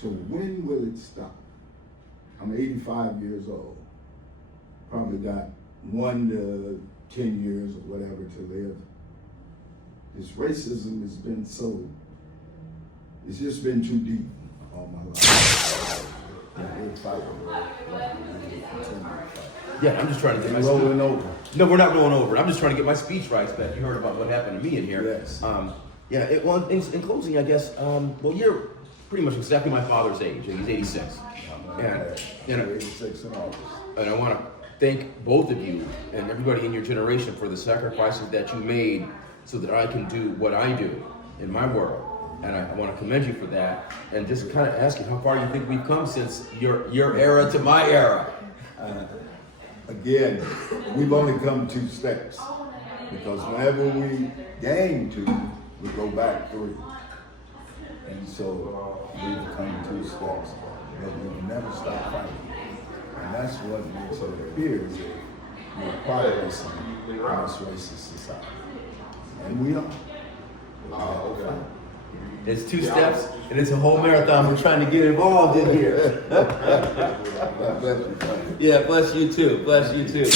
So when will it stop? I'm 85 years old. Probably got 1 to 10 years or whatever to live. This racism has been it's just been too deep all my life. Yeah, I'm just trying to get my rolling over. No, we're not rolling over. I'm just trying to get my speech rights back. You heard about what happened to me in here. Yes. In closing, I guess, well, you're pretty much exactly my father's age. He's 86. And 86 in August. And I want to thank both of you and everybody in your generation for the sacrifices that you made so that I can do what I do in my world. And I want to commend you for that and just kind of ask you how far you think we've come since your era to my era. Again, we've only come 2 steps because whenever we gain 2, we go back 3. And so we've come 2 steps, but we can never stop fighting. And that's what makes it appear as if we're progressing in this racist society. And we are. It's 2 steps, and it's a whole marathon. We're trying to get involved in here. Yeah, bless you too. Bless you too.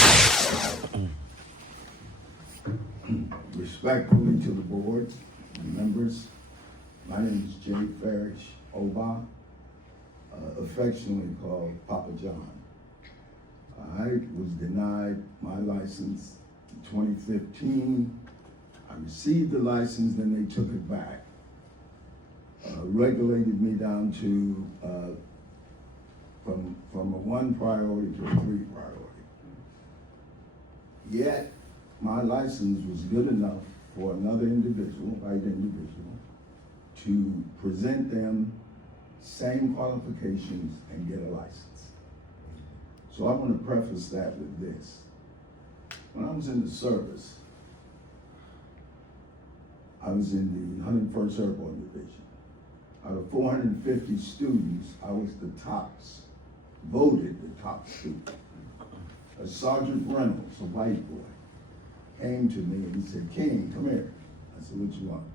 Respectfully to the board and members, my name is Jferrich Oba, affectionately called Papa John. I was denied my license in 2015. I received the license, then they took it back. Regulated me down to from a 1 priority to a 3 priority. Yet my license was good enough for another individual, white individual, to present them same qualifications and get a license. So I want to preface that with this. When I was in the service, I was in the 101st Airborne Division. Out of 450 students, I was the tops, voted the top student. Sergeant Reynolds, a white boy, came to me and he said, "King, come here." I said, "What you want?"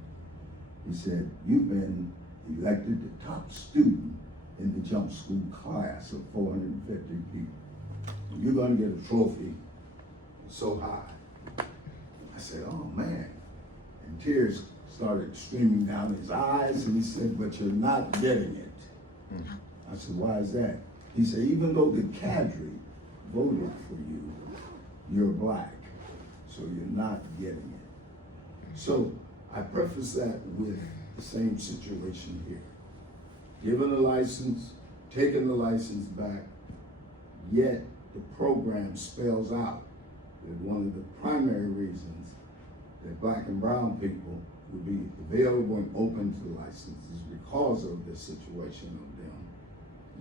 He said, "You've been elected the top student in the jump school class of 450 people. You're gonna get a trophy so high." I said, "Oh man." And tears started streaming down his eyes, and he said, "But you're not getting it." I said, "Why is that?" He said, "Even though the cadre voted for you, you're black, so you're not getting it." So I preface that with the same situation here. Given a license, taking the license back, yet the program spells out that one of the primary reasons that black and brown people will be available and open to the licenses because of the situation of them,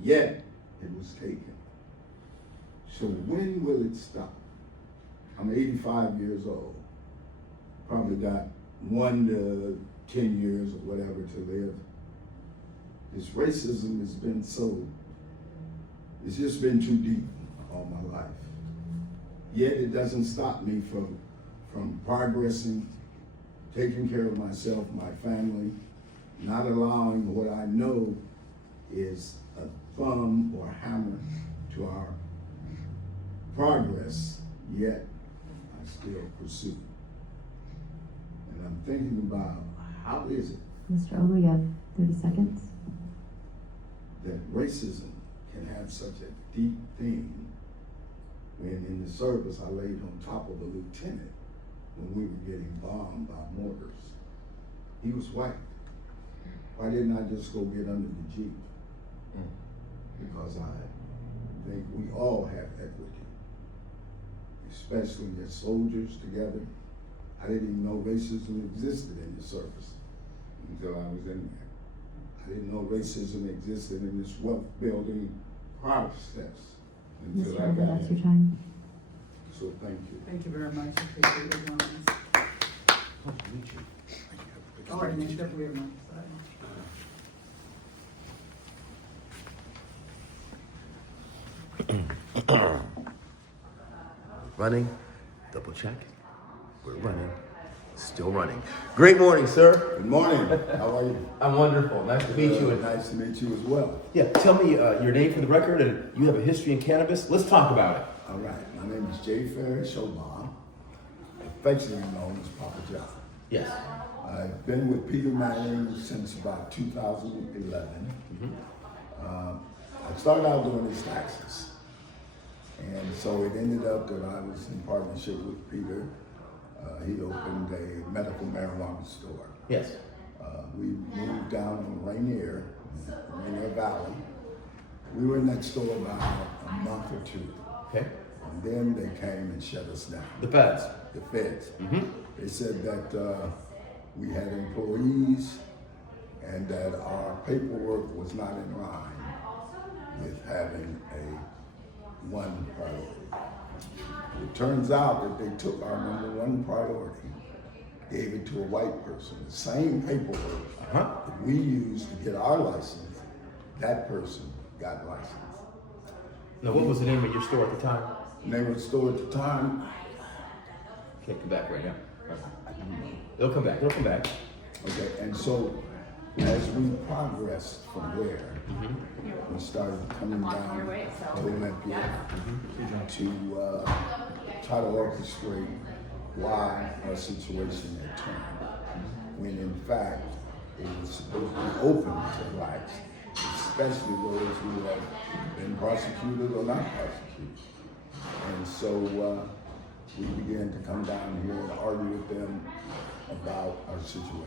yet it was taken. So when will it stop? I'm 85 years old, probably got 1 to 10 years or whatever to live. This racism has been it's just been too deep all my life. Yet it doesn't stop me from progressing, taking care of myself, my family, not allowing what I know is a thumb or hammer to our progress, yet I still pursue. And I'm thinking about how is it Mr. Oba, you have 30 seconds. that racism can have such a deep thing when in the service I laid on top of a lieutenant when we were getting bombed by mortars. He was white. Why didn't I just go get under the Jeep? Because I think we all have equity, especially as soldiers together. I didn't even know racism existed in the service until I was in there. I didn't know racism existed in this wealth building process until Mr. I Oba, got that's your in. time. So thank you. Thank you very much. Appreciate your comments. All right, next up we have Mike. Running, double check. We're running. Still running. Great morning, sir. Good morning. How are you? I'm wonderful. Nice to meet you. And Nice to meet you as well. yeah, tell me your name for the record, and you have a history in cannabis. Let's talk about it. All right. My name is Jferrich Oba, affectionately known as Papa John. Yes. I've been with Peter Manning since about 2011. I started out doing his taxes. And so it ended up that I was in partnership with Peter. He opened a medical marijuana store. Yes. We moved down on Rainier Valley. We were in that store about a month or two. Okay. And then they came and shut us down. The feds. The feds. Mm-hmm. They said that we had employees and that our paperwork was not in line with having a one priority. It turns out that they took our number one priority, gave it to a white person. The same paperwork that we used to get our license, that person got licensed. Now, what was the name of your store at the time? The name of the store at the time, Can't come back right now. They'll come back. They'll come back. okay, and so as we progressed from there, we started coming down to Olympia to try to orchestrate why our situation had turned. When in fact, it was supposed to be open to blacks, especially those who have been prosecuted or not prosecuted. And so we began to come down here and argue with them about our situation.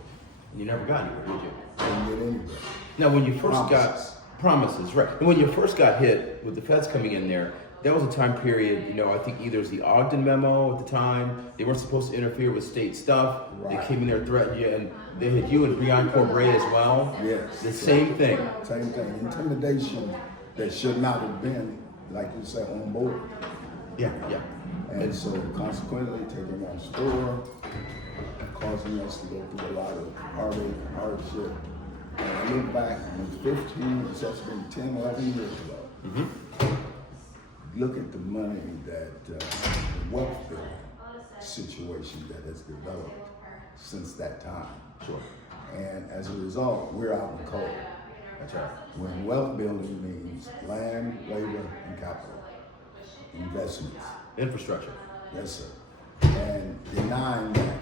You never got anywhere, did you? Didn't get anywhere. Now, when you first Promises. got promises, right? And when you first got hit with the feds coming in there, that was a time period. You know, I think either it was the Ogden memo at the time. They weren't supposed to interfere with state stuff. Right. They came in there, threatened you, and they hit you and Breon Corbray as well. Yes. The same thing. Same thing. Intimidation that should not have been, like you said, on board. Yeah, yeah. And so consequently taking our store, causing us to go through a lot of heartache, hardship. And I look back, when 15, it's just been 10, 11 years ago. Look at the money that, the wealth building situation that has developed since that time. Sure. And as a result, we're out in the cold. That's right. When wealth building means land, labor, and capital, investments. Infrastructure. Yes, sir. And denying that.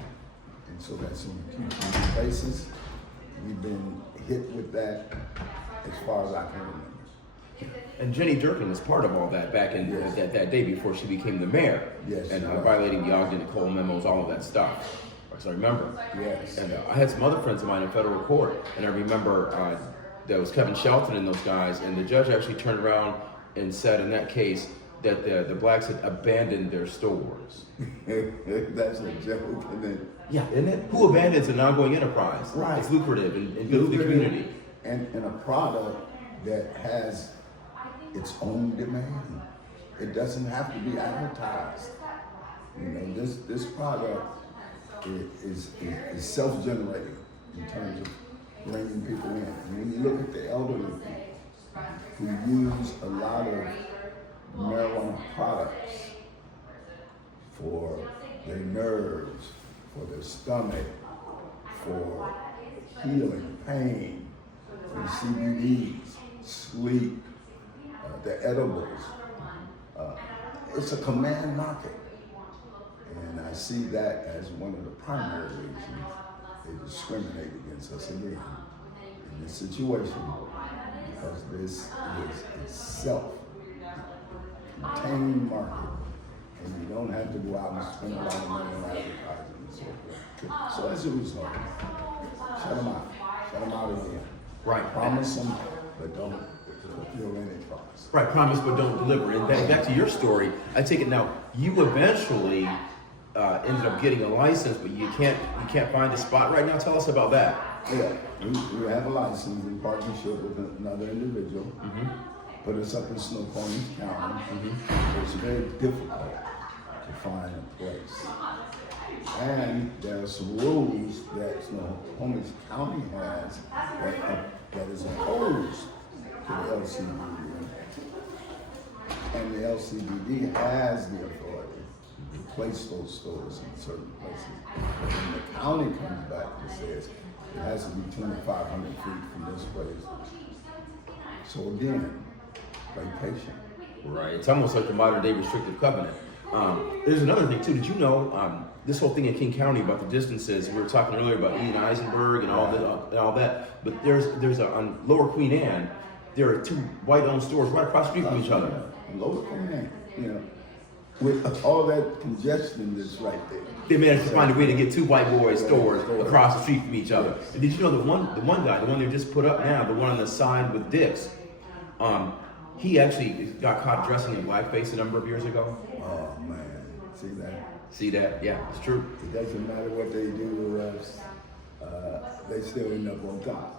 And so that's on a continuous basis. We've been hit with that as far as I can remember. And Jenny Durkin was part of all that back in Yes. that day before she became the mayor. Yes, And she was. violating the Ogden and Cole memos, all of that stuff. So I remember. Yes. And I had some other friends of mine in federal court, and I remember there was Kevin Shelton and those guys, and the judge actually turned around and said in that case that the blacks had abandoned their stores. That's a joke, isn't it? Yeah, isn't it? Who abandons an ongoing enterprise? Right. It's lucrative and good for the community. And a product that has its own demand. It doesn't have to be advertised. You know, this product is self-generating in terms of bringing people in. And when you look at the elderly people who use a lot of marijuana products for their nerves, for their stomach, for healing, pain, for the CBDs, sleep, the edibles. It's a command market. And I see that as one of the primary reasons they discriminate against us again in this situation, because this is a self-contained market, and you don't have to go out and spend a lot of money on advertising and so forth. So as a result, shut them out. Shut them out again. Right. Promise them, but don't fulfill any promise. Right, promise but don't deliver. And back to your story, I take it now, you eventually ended up getting a license, but you can't find a spot right now. Tell us about that. Yeah, we have a license in partnership with another individual. Put us up in Snoqualmie County. It's very difficult to find a place. And there are some rules that Snoqualmie County has that is opposed to the LCBD. And the LCBD has the authority place those stores in certain places. But then the county comes back and says it has to be 2,500 feet from this place. So again, be patient. Right. It's almost like the modern day restrictive covenant. There's another thing too. Did you know this whole thing in King County about the distances? We were talking earlier about Ian Eisenberg and all that. But there's on Lower Queen Anne, there are two white-owned stores right across the street from each other. Lower Queen Anne, you know, with all that congestion that's right there. They managed to find a way to get two white boys stores across the street from each other. And did you know the one guy, the one they just put up now, the one on the side with Dick's, he actually got caught dressing in blackface a number of years ago. Oh man, see that? See that? Yeah, it's true. It doesn't matter what they do to us, they still end up on top.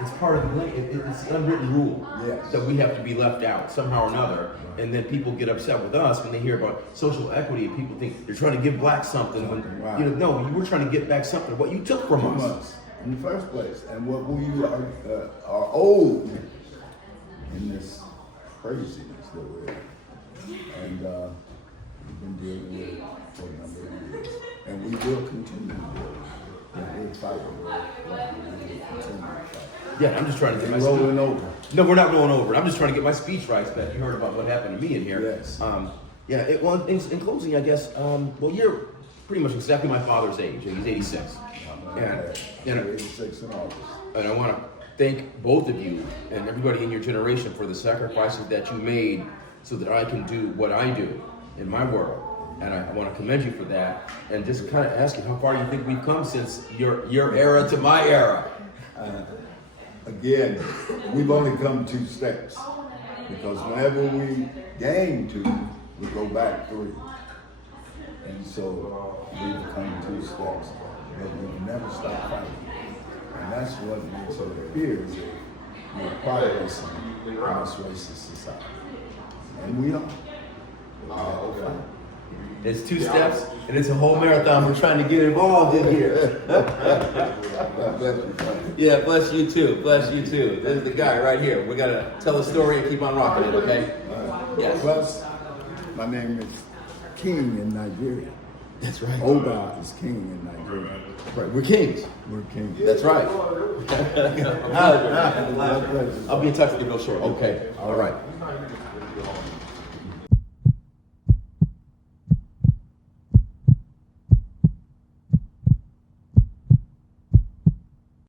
It's part of the it's an unwritten rule Yes. that we have to be left out somehow or another, and then people get upset with us when they hear about social equity. People think they're trying to give black something when Right. no, you were trying to get back something what you took from From us. us in the first place, and what we are owed in this craziness that we're in. And we've been dealing with it for a number of years, and we will continue to deal with it. And we'll fight. We'll continue to fight. Yeah, I'm just trying to get my We're rolling over. No, we're not rolling over. I'm just trying to get my speech rights back. You heard about what happened to me in here. Yes. Well, in closing, I guess. Well, you're pretty much exactly my father's age. He's 86. And 86 in August. And I want to thank both of you and everybody in your generation for the sacrifices that you made so that I can do what I do in my world. And I want to commend you for that. And just kind of ask you how far you think we've come since your era to my era. Again, we've only come 2 steps, because whenever we gain 2, we go back 3. And so we've come 2 steps, but we've never stopped fighting. And that's what makes it appear as if we're progress in this racist society. And we are. It's 2 steps, and it's a whole marathon. We're trying to get involved in here. God bless you, brother. Yeah, bless you too. Bless you too. This is the guy right here. We're gonna tell a story and keep on rocking it, okay? Yes. Plus, my name is King in Nigeria. That's right. Oba is king in Nigeria. Right. We're kings. We're king. That's right. God bless you. I'll be in touch with you real short. Okay. All right.